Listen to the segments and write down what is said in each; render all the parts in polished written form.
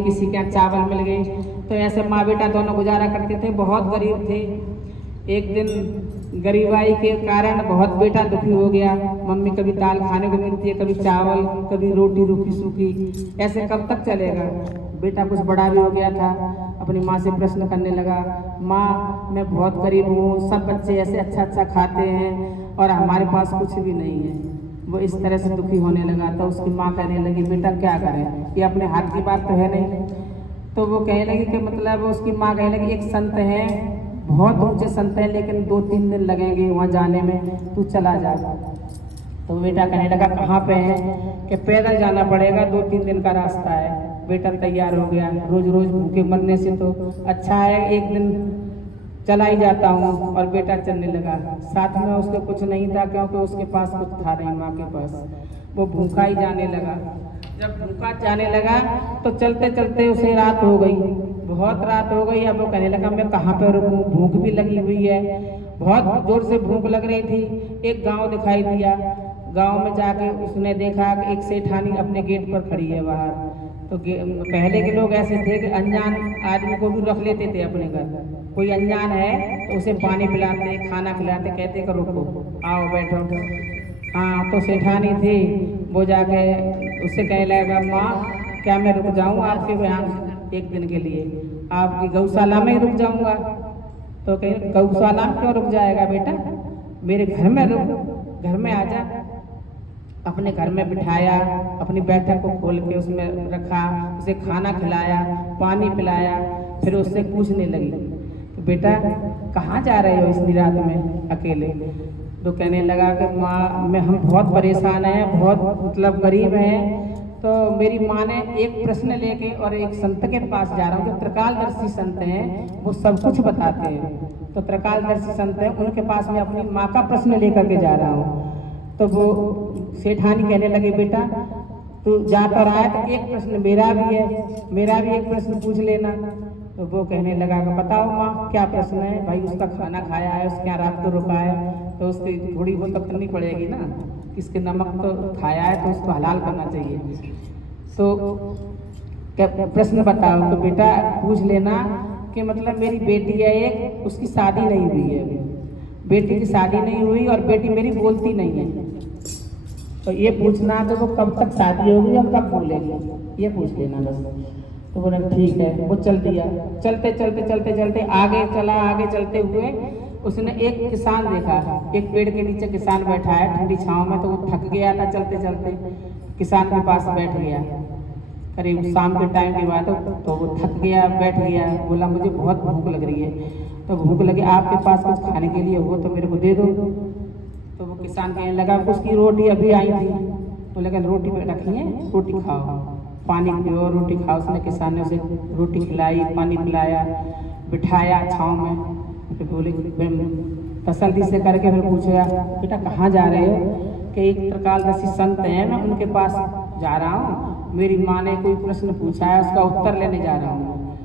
किसी के यहाँ चावल मिल गए, तो ऐसे माँ बेटा दोनों गुजारा करते थे। बहुत गरीब थे। एक दिन गरीबाई के कारण बहुत बेटा दुखी हो गया। मम्मी कभी दाल खाने को मिलती है, कभी चावल, कभी रोटी रूखी सूखी, ऐसे कब तक चलेगा। बेटा कुछ बड़ा भी हो गया था, अपनी माँ से प्रश्न करने लगा, माँ मैं बहुत गरीब हूँ, सब बच्चे ऐसे अच्छा अच्छा खाते हैं और हमारे पास कुछ भी नहीं है। वो इस तरह से दुखी होने लगा। तो उसकी माँ कहने लगी, बेटा क्या करें, ये अपने हाथ की बात तो है नहीं। तो वो कहने लगी कि मतलब उसकी माँ कहने लगी, एक संत है, बहुत ऊंचे संत है, लेकिन 2-3 दिन लगेंगे वहाँ जाने में, तू चला जा। तो बेटा कहने लगा, कहाँ पे है, कि पैदल जाना पड़ेगा, 2-3 दिन का रास्ता है। बेटा तैयार हो गया। रोज रोज भूखे मरने से तो अच्छा है एक दिन चला ही जाता हूँ। और बेटा चलने लगा। साथ में उसके कुछ नहीं था, क्योंकि उसके पास कुछ था नहीं, माँ के पास। वो भूखा ही जाने लगा। जब भूखा जाने लगा तो चलते चलते उसे रात हो गई, बहुत रात हो गई। अब वो कहने लगा, मैं कहाँ पे रुकूं, भूख भी लगी हुई है, बहुत जोर से भूख लग रही थी। एक गांव दिखाई दिया। गांव में जाके उसने देखा कि एक सेठानी अपने गेट पर खड़ी है बाहर। तो पहले के लोग ऐसे थे कि अनजान आदमी को भी रख लेते थे अपने घर। कोई अनजान है तो उसे पानी पिलाते, खाना खिलाते, कहते कि रुको, आओ बैठो। हाँ, तो सेठानी थी, वो जाके उससे कहने लगा, माँ क्या मैं रुक जाऊँ आपके यहाँ एक दिन के लिए, आपकी गौशाला में ही रुक जाऊँगा। तो कहीं गौशाला में क्यों रुक जाएगा बेटा, मेरे घर में रुक, घर में आ जा। अपने घर में बिठाया, अपनी बैठक को खोल के उसमें रखा, उसे खाना खिलाया, पानी पिलाया। फिर उससे पूछने लगी, तो बेटा कहाँ जा रहे हो इतनी रात में अकेले। तो कहने लगा कि माँ मैं हम बहुत परेशान हैं, बहुत मतलब गरीब हैं। तो मेरी माँ ने एक प्रश्न लेके और एक संत के पास जा रहा हूँ, जो त्रिकालदर्शी संत हैं, वो सब कुछ बताते हैं। तो त्रिकालदर्शी संत हैं, उनके पास मैं अपनी माँ का प्रश्न लेकर के जा रहा हूँ। तो वो सेठानी कहने लगे, बेटा तू जा तो रहा है तो एक प्रश्न मेरा भी है, मेरा भी एक प्रश्न पूछ लेना। तो वो कहने लगा कि बताओ माँ क्या प्रश्न है। भाई उसका खाना खाया है, उसके यहाँ रात को रुका है, तो उसकी थोड़ी बहुत तो करनी पड़ेगी ना, इसके नमक तो खाया है तो उसको हलाल करना चाहिए। तो क्या प्रश्न बताओ। तो बेटा पूछ लेना कि मतलब मेरी बेटी है एक, उसकी शादी नहीं हुई है, बेटी की शादी नहीं हुई और बेटी मेरी बोलती नहीं है। तो ये पूछना तो वो कब तक शादी होगी और कब बोलेगी, ये पूछ लेना बस। तो बोला ठीक है। वो चल दिया। चलते चलते चलते चलते आगे चला। आगे चलते हुए उसने एक किसान देखा, एक पेड़ के नीचे किसान बैठा है ठंडी छांव में। तो वो थक गया था चलते चलते, किसान के पास बैठ गया। करीब शाम के टाइम की बात है, तो वो थक गया, बैठ गया। बोला मुझे बहुत भूख लग रही है। तो भूख लगी, आपके पास कुछ खाने के लिए हो तो मेरे को दे दो। तो वो किसान कहने लगा, उसकी रोटी अभी आई थी। तो लगा रोटी पे रखी है, रोटी खाओ, पानी पियो, रोटी खाओ। उसने किसान ने उसे रोटी खिलाई, पानी पिलाया, बिठाया छाँव में। फिर बोले तसल्ली से करके फिर पूछा, बेटा कहाँ जा रहे हो। कि एक त्रिकालदर्शी संत हैं, मैं उनके पास जा रहा हूँ, मेरी माँ ने कोई प्रश्न पूछा है, उसका उत्तर लेने जा रहा हूँ।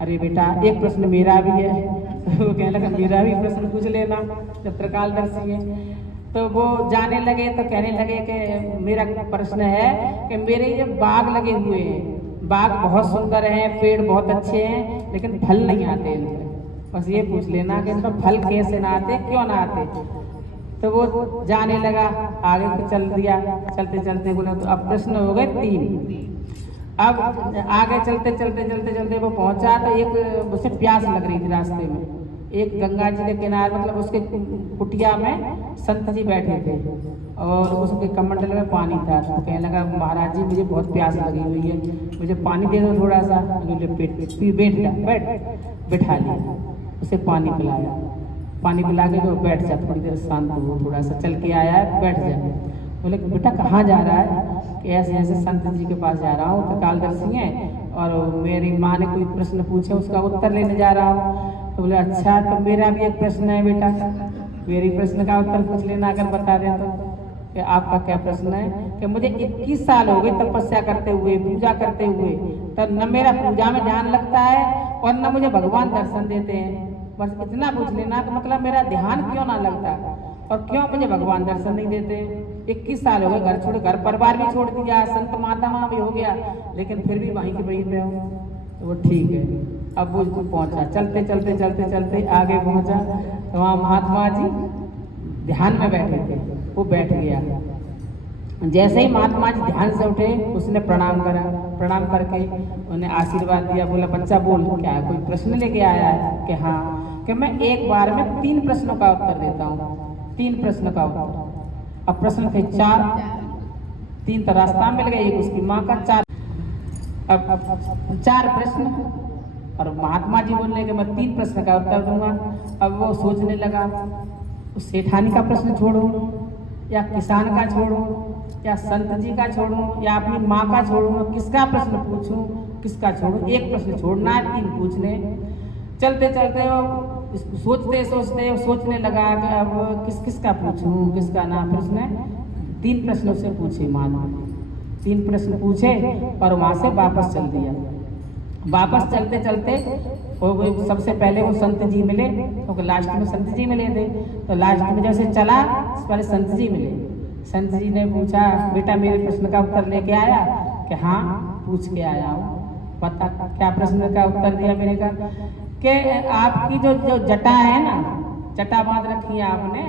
अरे बेटा एक प्रश्न मेरा भी है। तो वो कहने लगा, मेरा भी प्रश्न पूछ लेना, जब त्रिकालदर्शी है। तो वो जाने लगे तो कहने लगे कि मेरा प्रश्न है कि मेरे ये बाग लगे हुए हैं, बाग बहुत सुंदर हैं, पेड़ बहुत अच्छे हैं, लेकिन फल नहीं आते इनमें। बस ये पूछ लेना कि इनमें फल कैसे ना आते, क्यों ना आते। तो वो जाने लगा, आगे को चल दिया। चलते चलते बोले तो अब प्रश्न हो गए 3। अब आगे चलते चलते चलते चलते वो पहुंचा तो एक उसे प्यास लग रही थी रास्ते में। एक गंगा जी के किनारे मतलब उसके कुटिया में संत जी बैठे थे और उसके कमंडल में पानी था। तो कहने लगा, महाराज जी मुझे बहुत प्यास लगी हुई है, मुझे पानी दे दो थोड़ा सा। बैठ जा, बैठा लिया, उसे पानी पिलाया। पानी पिला के वो बैठ जा, थोड़ी देर शांत हो, थोड़ा सा चल के आया है, बैठ जा। बोले बेटा कहाँ जा रहा है। कि ऐसे ऐसे संत जी के पास जा रहा हूँ, त्रिकालदर्शी हैं और मेरी माँ ने कोई प्रश्न पूछे, उसका उत्तर लेने जा रहा हूँ। तो बोले अच्छा, तो मेरा भी एक प्रश्न है बेटा, मेरी प्रश्न का उत्तर पूछ लेना अगर बता दें तो। कि आपका क्या प्रश्न है। कि मुझे 21 साल हो गए तपस्या करते हुए, पूजा करते हुए, तो न मेरा पूजा में ध्यान लगता है और न मुझे भगवान दर्शन देते हैं। बस इतना पूछ लेना कि मतलब मेरा ध्यान क्यों ना लगता और क्यों मुझे भगवान दर्शन नहीं देते। 21 साल हो गए घर छोड़े, घर परिवार भी छोड़ दिया, संत महात्मा भी हो गया, लेकिन फिर भी वहीं की वहीं पे हो। तो वो ठीक है। अब वो पहुंचा, चलते चलते चलते चलते आगे पहुंचा तो वहाँ महात्मा जी ध्यान में बैठे थे। वो बैठ गया, जैसे ही महात्मा जी ध्यान से उठे उसने प्रणाम करा, प्रणाम करके उन्हें आशीर्वाद दिया। बोला बच्चा बोल क्या है, कोई प्रश्न लेके आया है? कि हाँ, कि मैं एक बार में 3 प्रश्नों का उत्तर देता हूँ, 3 प्रश्न का उत्तर। अब प्रश्न थे 4, 3 तो रास्ता मिल गया, एक उसकी माँ का, 4 अब 4 प्रश्न। और महात्मा जी बोलने के मैं 3 प्रश्न का उत्तर दूंगा। अब वो सोचने लगा, उस सेठानी का प्रश्न छोड़ूं या किसान का छोड़ूं या संत जी का छोड़ूं या अपनी माँ का छोड़ूं, किसका प्रश्न पूछूं, किसका छोड़ूं? एक प्रश्न छोड़ना है, 3 पूछने। चलते चलते वो सोचते सोचते सोचने लगा कि अब किस का पूछूं, किसका ना। फिर उसने 3 प्रश्न उससे पूछे, मानो 3 प्रश्न पूछे और वहाँ से वापस चल दिया। वापस चलते चलते वो सबसे पहले वो संत जी मिले, क्योंकि लास्ट में संत जी मिले थे। तो लास्ट में जैसे चला पहले संत जी मिले। संत जी ने पूछा बेटा मेरे प्रश्न का उत्तर लेके आया? कि हाँ पूछ के आया हूँ। बता क्या प्रश्न का उत्तर दिया मेरे का? कि आपकी जो जटा है ना, जटा बांध रखी है आपने,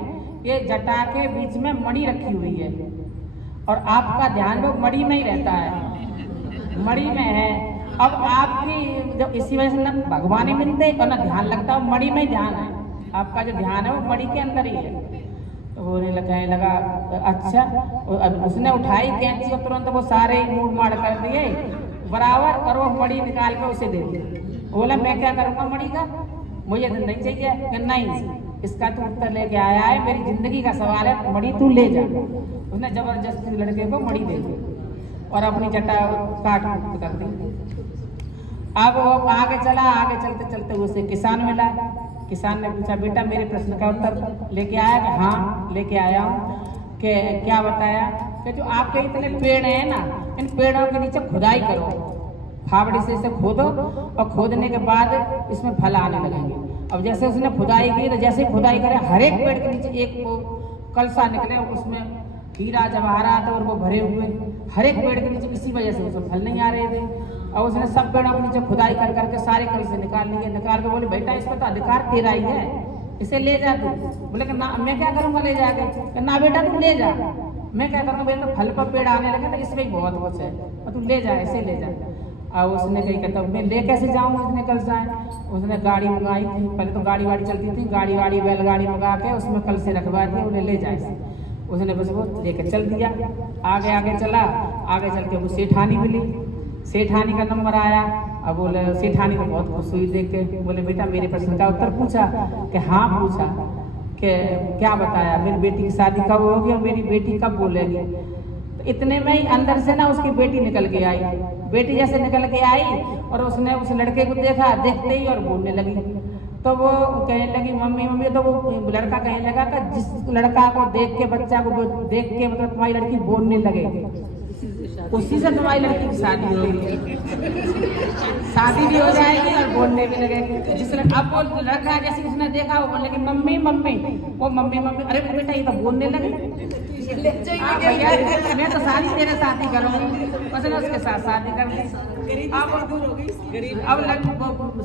ये जटा के बीच में मणि रखी हुई है और आपका ध्यान वो मणि में ही रहता है, मणि में है। अब आपकी जब इसी वजह से न भगवान ही मिलते और ना ध्यान लगता, वो मणि में ही ध्यान है। आपका जो ध्यान है वो मणि के अंदर ही है। तो वो कहने लगा अच्छा। अब उसने उठाई कैंची और तुरंत वो सारे मूड मार कर दिए बराबर, और वो मणि निकाल के उसे दे दी। बोला मैं क्या करूँगा मणि का, मुझे तो नहीं चाहिए। कि नहीं, इसका तू उत्तर लेके आया है, मेरी जिंदगी का सवाल है, मणि तू ले जा। उसने जबरदस्ती लड़के को मणि दे दी और अपनी जटा काट कर दी। अब वो आगे चला, आगे चलते चलते उसे किसान मिला। किसान ने पूछा बेटा मेरे प्रश्न का उत्तर लेके आया? कि हाँ लेके आया हूँ। कि क्या बताया? कि जो आपके इतने पेड़ हैं ना, इन पेड़ों के नीचे खुदाई करो, फावड़ी से इसे खोदो और खोदने के बाद इसमें फल आने लगेंगे। अब जैसे उसने खुदाई की तो जैसे खुदाई करे हर एक पेड़ के नीचे एक कलसा निकले, उसमें हीरा जवाहरात और वो भरे हुए हर एक पेड़ के नीचे। इसी वजह से उसमें फल नहीं आ रहे थे। और उसने सब पेड़ों के नीचे खुदाई कर करके सारे कलसे निकाल लिए। निकाल के बोले बेटा इसका तो अधिकार तेरा ही है, इसे ले जा तू। बोले कि ना मैं क्या करूँगा ले जाके? ना बेटा तू ले जा, मैं क्या करूँगा, बेटा फल पर पेड़ आने लगे तो इसमें ही बहुत कुछ है, और तू ले जा, ऐसे ले जा। और उसने कही कहता मैं ले कैसे जाऊँ, उसने कल से उसने गाड़ी मंगाई थी। पहले तो गाड़ी वाड़ी चलती थी, गाड़ी वाड़ी बैलगाड़ी मंगा के उसमें कल से रखवा दिया, उन्हें ले जाए। उसने बस वो लेकर चल दिया। आगे आगे चला, आगे चल के वो सेठानी मिली। सेठानी का नंबर आया। अब बोले सेठानी को बहुत खुश हुई देख के। बोले बेटा मेरे प्रश्न का उत्तर पूछा? कि हाँ पूछा। कि क्या बताया? मेरी बेटी की शादी कब होगी और मेरी बेटी कब बोलेगी? तो इतने में ही अंदर से ना उसकी बेटी निकल के आई। बेटी जैसे निकल के आई और उसने उस लड़के को देखा, देखते ही और बोलने लगी। तो वो कहने लगी मम्मी मम्मी। तो वो लड़का कहने लगा कि जिस लड़का को देख के, बच्चा को देख के मतलब तुम्हारी लड़की बोलने लगे, उसी से तुम्हारी लड़की की शादी होगी, शादी भी हो जाएगी और बोलने भी लगेगी। जिस अब वो लड़का जैसे उसने देखा वो बोलने लगी मम्मी मम्मी, वो मम्मी मम्मी। अरे बेटा ये तो बोलने लगे, भैया मैं तो सारी तेरे साथ ही करूँगी। उसने उसके साथ शादी कर दी। अब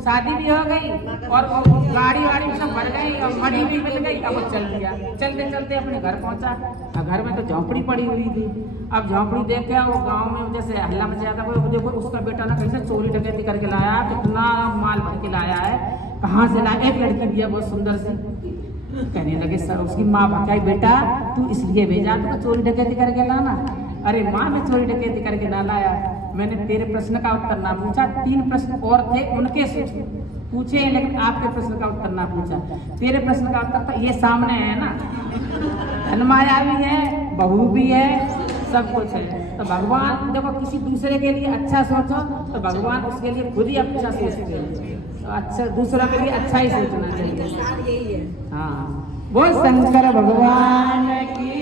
शादी भी हो गई और गाड़ी वाड़ी सब भर गई और मणि भी मिल गई। अब वो चल दिया। चलते चलते अपने घर पहुंचा। घर में तो झोंपड़ी पड़ी हुई थी। अब झोंपड़ी देख के वो गांव में जैसे हल्ला मच जाता, वो देखो उसका बेटा ना कैसे चोरी डकैती करके लाया, कितना माल भर के लाया है, कहाँ से लाया। एक लड़की भी है बहुत सुंदर सी। कहने लगे सर, उसकी माँ बताई बेटा तू इसलिए भेजा तो चोरी डकैती करके लाना? अरे माँ मैं चोरी डकैती करके ना लाया, मैंने तेरे प्रश्न का उत्तर ना पूछा। 3 प्रश्न और थे उनके पूछे, लेकिन आपके प्रश्न का उत्तर ना पूछा। तेरे प्रश्न का उत्तर तो ये सामने है ना, धनमाया भी है, बहू भी है, सब कुछ है। तो भगवान देखो किसी दूसरे के लिए अच्छा सोचो तो भगवान उसके लिए खुद ही अच्छा सोचते हैं। तो अच्छा दूसरा के लिए अच्छा ही सोचना चाहिए। हाँ, वो शंकर भगवान की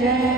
जय।